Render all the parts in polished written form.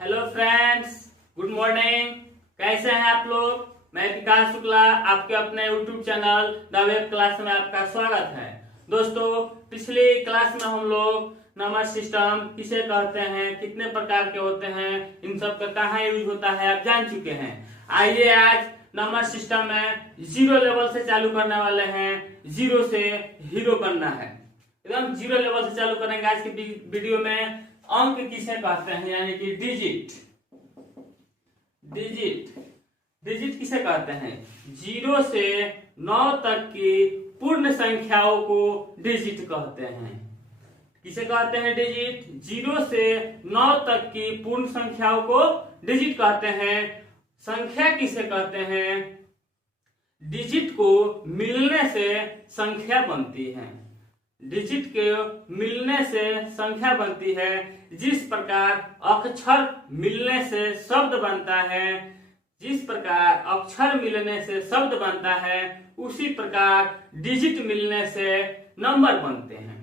Hello friends, good morning. कैसे हैं आप लोग? मैं विकास शुक्ला, आपके अपने YouTube channel the web class में आपका स्वागत है। दोस्तों, पिछली क्लास में हम लोग नंबर सिस्टम किसे कहते हैं, कितने प्रकार के होते हैं, इन सब का कहाँ यूज होता है आप जान चुके हैं। आइए आज नंबर सिस्टम में जीरो लेवल से चालू करने वाले हैं। जीरो से हीरो बनना है, एकदम जीरो लेवल से चालू करेंगे। आज की वीडियो में अंक किसे कहते हैं, यानी कि डिजिट। डिजिट किसे कहते हैं? 0 से 9 तक की पूर्ण संख्याओं को डिजिट कहते हैं। किसे कहते हैं डिजिट? 0 से 9 तक की पूर्ण संख्याओं को डिजिट कहते हैं। संख्या किसे कहते हैं? डिजिट को मिलने से संख्या बनती है। डिजिट के मिलने से संख्या बनती है। जिस प्रकार अक्षर मिलने से शब्द बनता है, जिस प्रकार अक्षर मिलने से शब्द बनता है, उसी प्रकार डिजिट मिलने से नंबर बनते हैं।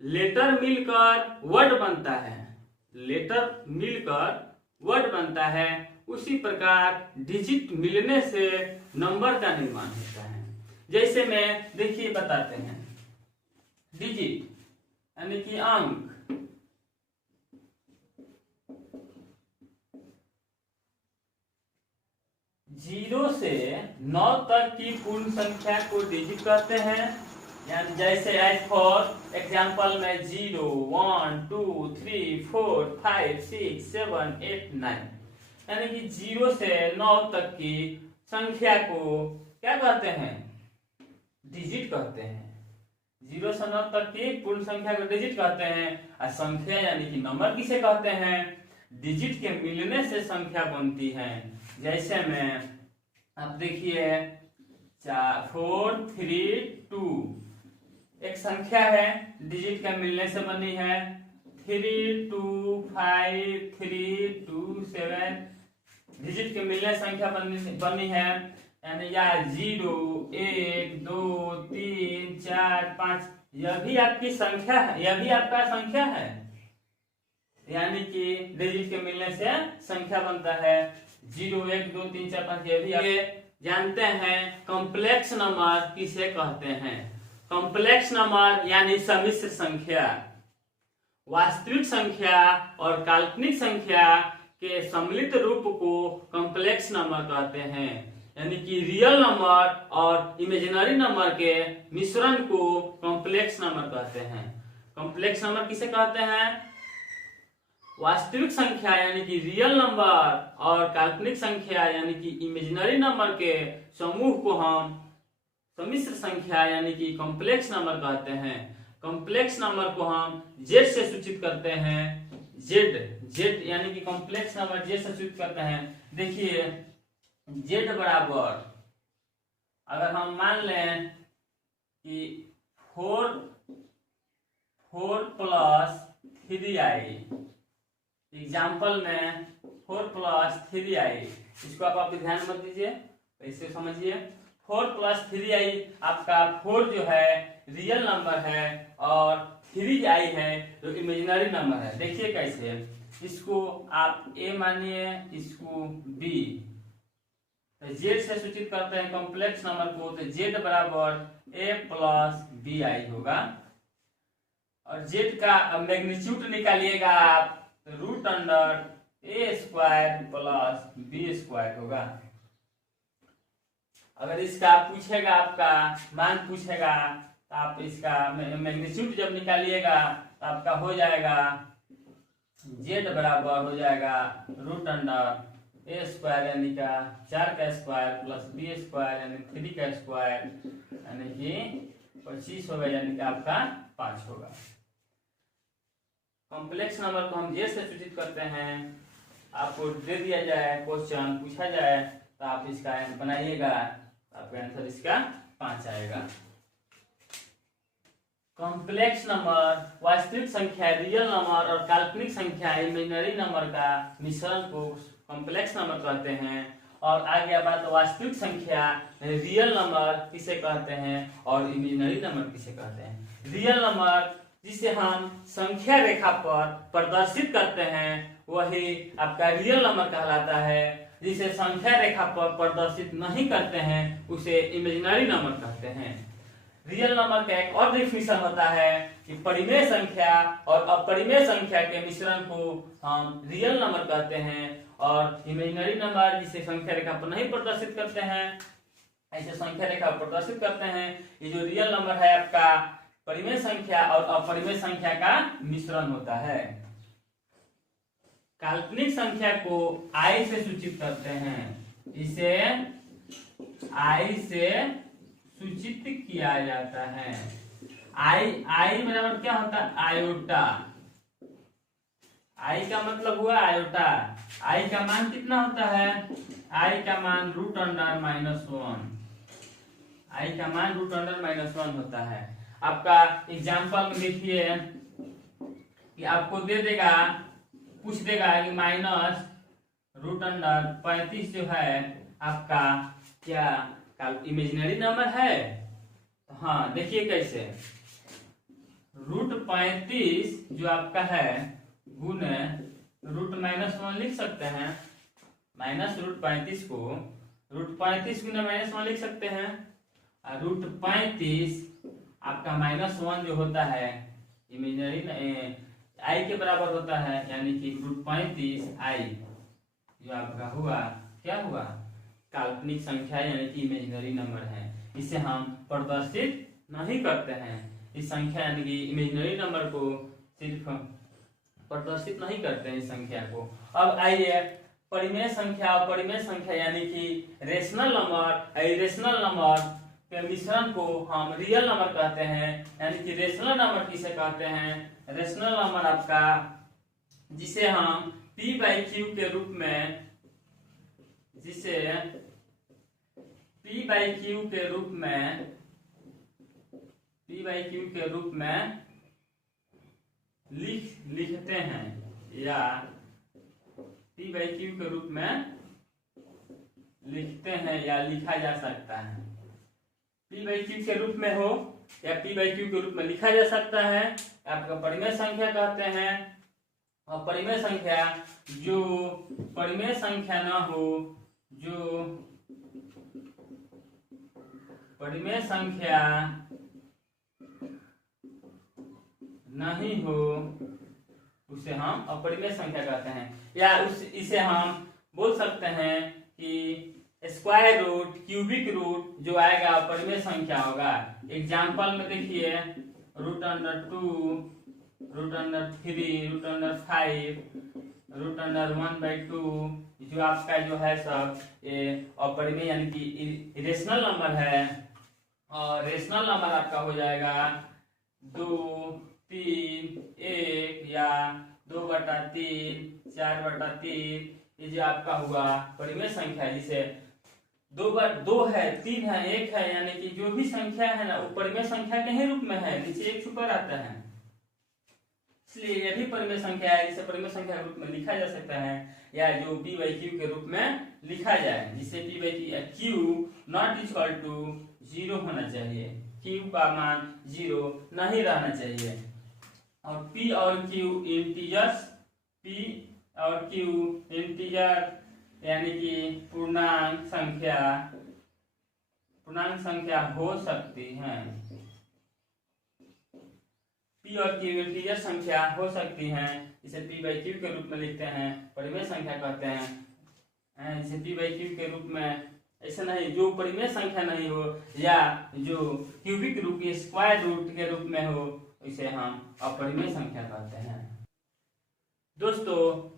लेटर मिलकर वर्ड बनता है, लेटर मिलकर वर्ड बनता है, उसी प्रकार डिजिट मिलने से नंबर का निर्माण होता है। जैसे में देखिए बताते हैं। डिजिट यानी कि अंक, जीरो से 9 तक की पूर्ण संख्या को डिजिट कहते हैं। यानी जैसे एज फॉर एग्जाम्पल में 0, 1, 2, 3, 4, 5, 6, 7, 8, 9, यानी कि 0 से 9 तक की संख्या को क्या कहते हैं? डिजिट कहते हैं। 0 से 9 तक की पूर्ण संख्या को डिजिट कहते हैं। और संख्या यानी कि नंबर किसे कहते हैं? डिजिट के मिलने से संख्या बनती है। जैसे में आप देखिए 4, 3, 2 एक संख्या है, डिजिट के मिलने से बनी है। 3, 2, 5, 3, 2, 7 डिजिट के मिलने संख्या बनी है। यानी या 0, 1, 2, 3, 4, 5 यह भी आपकी संख्या है, यह भी आपका संख्या है। यानी कि डिजिट के मिलने से संख्या बनता है। 0, 1, 2, 3, 4, 5 यह भी आप जानते हैं। कॉम्प्लेक्स नंबर किसे कहते हैं? कॉम्प्लेक्स नंबर यानी सम्मिश्र संख्या, वास्तविक संख्या और काल्पनिक संख्या के सम्मिलित रूप को कॉम्प्लेक्स नंबर कहते हैं। यानी कि रियल नंबर और इमेजिनरी नंबर के मिश्रण को कॉम्प्लेक्स नंबर कहते हैं। कॉम्प्लेक्स नंबर किसे कहते हैं? वास्तविक संख्या यानी कि रियल नंबर और काल्पनिक संख्या यानी कि इमेजिनरी नंबर के समूह को हम सम्मिश्र संख्या यानी कि कॉम्प्लेक्स नंबर कहते हैं। कॉम्प्लेक्स नंबर को हम जेड से सूचित करते हैं। जेड यानी कि कॉम्प्लेक्स नंबर जेड से सूचित करते हैं। देखिए जेड बराबर, अगर हम मान लें कि 4 प्लस 3i, एग्जाम्पल में 4 प्लस 3i, इसको आप ध्यान मत दीजिए, ऐसे समझिए। 4 प्लस 3i आपका 4 जो है रियल नंबर है और 3i है जो इमेजिनरी नंबर है। देखिए कैसे, इसको आप a मानिए, इसको b, जेड से सूचित करते हैं कॉम्प्लेक्स नंबर को। तो जेड बराबर a प्लस bi होगा। और जेड का मैग्नीट्यूड निकालिएगा आप, तो root under a square plus b square होगा। अगर इसका पूछेगा, आपका मान पूछेगा, तो आप इसका मैग्नीट्यूड जब निकालिएगा तो आपका हो जाएगा जेड बराबर हो जाएगा रूट अंडर a स्क्वायर यानी का 4 का स्क्वायर प्लस b स्क्वायर यानी 3 का स्क्वायर यानी कि 25 होगा, यानी कि आपका 5 होगा। कॉम्प्लेक्स नंबर को हम जेड से सूचित करते हैं। आपको दे दिया जाए, क्वेश्चन पूछा जाए, तो आप इसका आंसर बनाइएगा, आपका आंसर इसका 5 आएगा। कॉम्प्लेक्स नंबर वास्तविक संख्या, रियल नंबर और काल्पनिक संख्या इमेजिनरी नंबर का मिश्रण को कॉम्प्लेक्स नंबर कहते हैं। और आगे बात वास्तविक संख्या, रियल नंबर किसे कहते हैं और इमेजिनरी नंबर किसे कहते हैं। रियल नंबर जिसे हम संख्या रेखा पर प्रदर्शित करते हैं वही आपका रियल नंबर कहलाता है। जिसे संख्या रेखा पर प्रदर्शित नहीं करते हैं उसे इमेजिनरी नंबर कहते हैं। रियल नंबर का एक और डेफिनेशन होता है कि परिमेय संख्या और अपरिमेय संख्या के मिश्रण को हम रियल नंबर कहते हैं। और इमेजिनरी नंबर जिसे संख्या रेखा पर नहीं प्रदर्शित करते हैं, ऐसे संख्या रेखा पर प्रदर्शित करते हैं। ये जो रियल नंबर है आपका परिमेय संख्या और अपरिमेय संख्या का मिश्रण होता है। काल्पनिक संख्या को आई से सूचित करते हैं। इसे आई से सूचित किया जाता है। आई बराबर क्या होता है? आयोटा। आई का मतलब हुआ आयोटा। आई का मान कितना होता है? आई का मान √(-1). आई का मान √(-1) होता है। आपका एग्जाम्पल में देखिए कि आपको दे देगा, पूछ देगा कि -√35 जो है आपका क्या इमेजिनरी नंबर है? हाँ, देखिए कैसे √35 जो आपका है गुने √-1 लिख सकते हैं। -√35 को √35 गुने -1 लिख सकते हैं। और √35 आपका -1 जो होता है इमेजिनरी आई के बराबर होता है, यानी कि √35 आई जो आपका हुआ क्या हुआ? काल्पनिक संख्या यानी कि इमेजिनरी नंबर है। इसे हम प्रदर्शित नहीं करते हैं। इस संख्या यानी कि इमेजिनरी नंबर को सिर्फ प्रदर्शित नहीं करते हैं इस संख्या को। अब आइए परिमेय संख्या और परिमेय संख्या यानी कि रेशनल नंबर, इरेशनल नंबर के मिश्रण को हम रियल नंबर कहते हैं। यानी कि रेशनल नंबर किसे कहते हैं? रेशनल नंबर आपका जिसे हम p/q के रूप में, जिसे p/q के रूप में लिखते हैं या p/q के रूप में लिखते हैं या लिखा जा सकता है। p/q के रूप में हो या p/q के रूप में लिखा जा सकता है। आपका परिमेय संख्या कहते हैं। और परिमेय संख्या जो परिमेय संख्या ना हो, जो परिमेय संख्या नहीं हो उसे हम अपरिमेय संख्या कहते हैं। या इसे हम बोल सकते हैं कि स्क्वायर रूट, क्यूबिक रूट जो आएगा परिमेय संख्या होगा। एग्जाम्पल में देखिए √2, √3, √5, √1/2 जो आपका जो है सब ये अपरिमेय यानी कि रेशनल नंबर है। और रेशनल नंबर आपका हो जाएगा 2, 3, 1 या 2/3, 4/3। ये जो आपका हुआ परिमेय संख्या, जिसे 2 है, 3 है, 1 है, यानी कि जो भी संख्या है ना वो परिमेय संख्या के ही रूप में है। नीचे 1 छुपा रहता है, इसलिए यह भी परिमेय संख्या है जिसे परिमेय संख्या के रूप में लिखा जा सकता है। या जो p/q के रूप में लिखा जाए, जिसे p/q q ≠ 0 होना चाहिए। q का मान 0 नहीं रहना चाहिए। और p और q इंटीजर यानी कि पूर्णांक संख्या हो सकती है। p और q इंटीजर संख्या हो सकती हैं, इसे p/q के रूप में लिखते हैं, परिमेय संख्या कहते हैं। इसे p/q के रूप में ऐसे नहीं, जो परिमेय संख्या नहीं हो या जो क्यूबिक रूट के स्क्वायर रूट के रूप में हो इसे हम अपरिमेय संख्या कहते हैं। दोस्तों,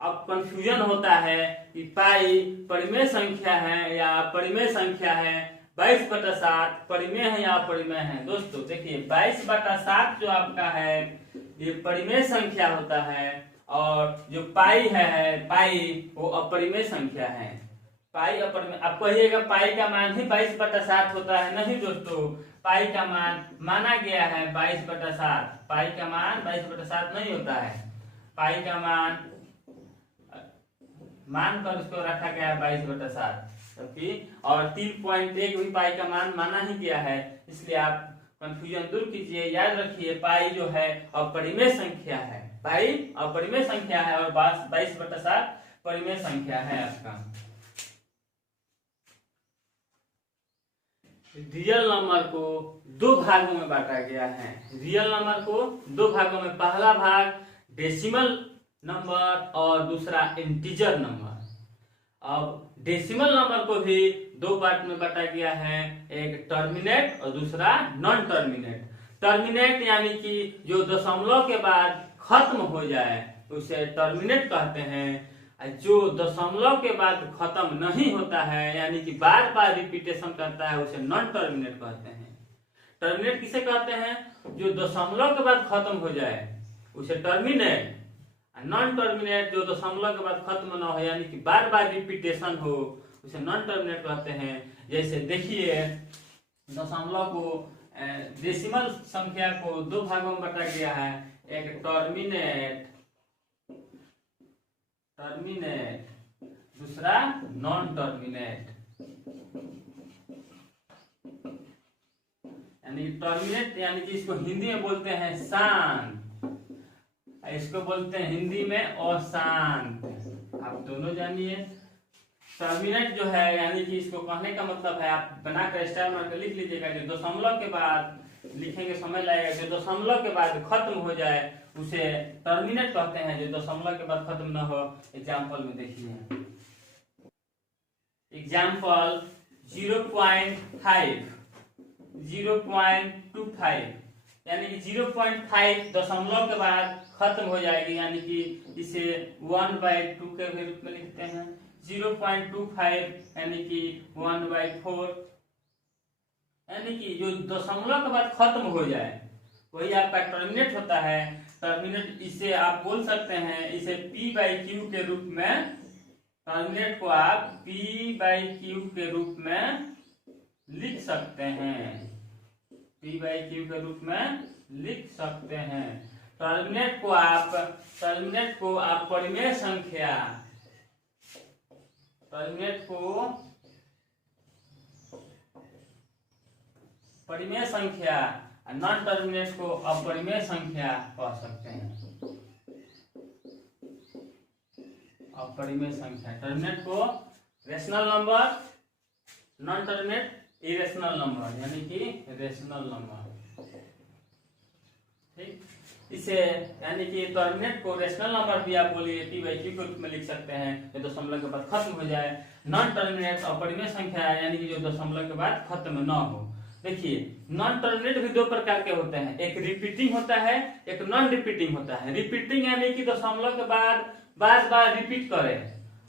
अब कंफ्यूजन होता है कि पाई परिमेय संख्या है या अपरिमेय संख्या है, 22/7 परिमेय है या अपरिमेय है। दोस्तों देखिए 22/7 जो आपका है ये परिमेय संख्या होता है, और जो पाई है पाई वो अपरिमेय संख्या है। पाई अपरिमेय, आप कहिएगा पाई का मान ही 22/7 होता है। नहीं दोस्तों, पाई का मान माना गया है 22/7। पाई का मान 22/7 नहीं होता है। पाई का मान कर उसको रखा गया है 22/7, जबकि और 3.1 भी पाई का मान माना ही गया है। इसलिए आप कंफ्यूजन दूर कीजिए। याद रखिए पाई जो है अपरिमेय संख्या है, पाई अपरिमेय संख्या है और 22/7 परिमेय संख्या है आपका। रियल नंबर को दो भागों में बांटा गया है। रियल नंबर को दो भागों में, पहला भाग डेसिमल नंबर और दूसरा इंटीजर नंबर। अब डेसिमल नंबर को भी दो पार्ट में बांटा गया है, एक टर्मिनेट और दूसरा नॉन टर्मिनेट। टर्मिनेट यानी कि जो दशमलव के बाद खत्म हो जाए उसे टर्मिनेट कहते हैं। जो दशमलव के बाद खत्म नहीं होता है यानी कि बार बार रिपीटेशन करता है उसे नॉन टर्मिनेट कहते हैं। टर्मिनेट किसे कहते हैं? जो दशमलव के बाद खत्म हो जाए उसे टर्मिनेट, नॉन टर्मिनेट जो दशमलव के बाद खत्म ना हो यानी कि बार बार रिपीटेशन हो उसे नॉन टर्मिनेट कहते हैं। जैसे देखिए दशमलव को डेसिमल संख्या को दो भागों में बांटा गया है, एक टर्मिनेट दूसरा नॉन टर्मिनेट। यानी टर्मिनेट यानी कि इसको हिंदी में बोलते हैं शांत, इसको बोलते हैं हिंदी में अशांत। आप दोनों जानिए। टर्मिनेट जो है यानी कि इसको कहने का मतलब है, आप बनाकर स्टार मार के लिख लीजिएगा, जो दशमलव के बाद लिखेंगे समय लगेगा, जो दशमलव के बाद खत्म हो जाए उसे टर्मिनेट कहते हैं, जो दशमलव के बाद खत्म न हो। एग्जाम्पल में देखिए, एग्जाम्पल 0.5, 0.25 यानी कि 0.5 दशमलव के बाद खत्म हो जाएगी, यानी कि इसे 1/2 के रूप में लिखते हैं। 0.25 यानी कि 1/4 यानी कि जो दशमलव के बाद खत्म हो जाए वही आपका टर्मिनेट होता है। टर्मिनेट इसे आप बोल सकते हैं, इसे P/Q के रूप में, टर्मिनेट को आप P/Q के रूप में लिख सकते हैं, P/Q के रूप में लिख सकते हैं। टर्मिनेट को आप परिमेय संख्या, टर्मिनेट को परिमेय संख्या, नॉन टर्मिनेट को अपरिमेय संख्या कह सकते हैं, अपरिमेय संख्या। टर्मिनेट को rational number, non terminate irrational number यानी कि रेशनल नंबर। ठीक, इसे यानी कि टर्मिनेट को रेशनल नंबर भी आप बोलिए P/Q के रूप में लिख सकते हैं, जो दशमलव के बाद खत्म हो जाए। नॉन टर्मिनेट अपरिमेय संख्या यानी कि जो दशमलव के बाद खत्म न हो। देखिए नॉन टर्मिनेट भी दो प्रकार के होते हैं, एक रिपीटिंग होता है, एक नॉन रिपीटिंग होता है। रिपीटिंग यानी कि दशमलव के बाद बार बार रिपीट करे,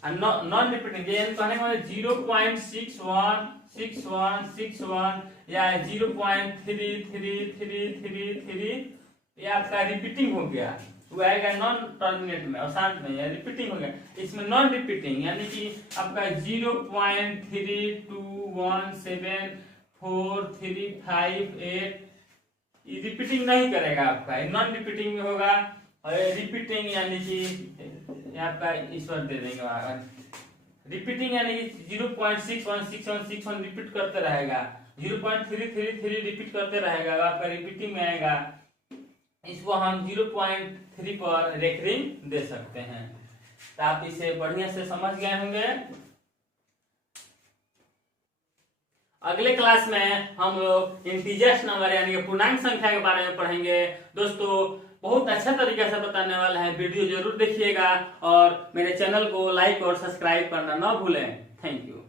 नॉन रिपीटिंग कहने का 0.61 61 61 या 0.3333 ये आपका रिपीटिंग हो गया, वो आएगा नॉन टर्मिनेट में, अशांत में, या रिपीटिंग हो गया। इसमें नॉन रिपीटिंग यानी कि आपका 0.32174358 रिपीटिंग नहीं करेगा आपका, नॉन रिपीटिंग में होगा। और रिपीटिंग यानी कि आपका ईश्वर दे देंगे। रिपीटिंग यानी कि 0.616161 रिपीट करते रहेगा, 0.333 रिपीट करते रहेगा, आपका रिपीटिंग में आएगा। इसको हम 0.3 पर रेकरिंग दे सकते हैं। तो आप इसे बढ़िया से समझ गए होंगे। अगले क्लास में हम लोग इंटीजर्स नंबर यानी कि पूर्णांक संख्या के बारे में पढ़ेंगे। दोस्तों बहुत अच्छा तरीके से बताने वाला है, वीडियो जरूर देखिएगा और मेरे चैनल को लाइक और सब्सक्राइब करना ना भूलें। Thank you.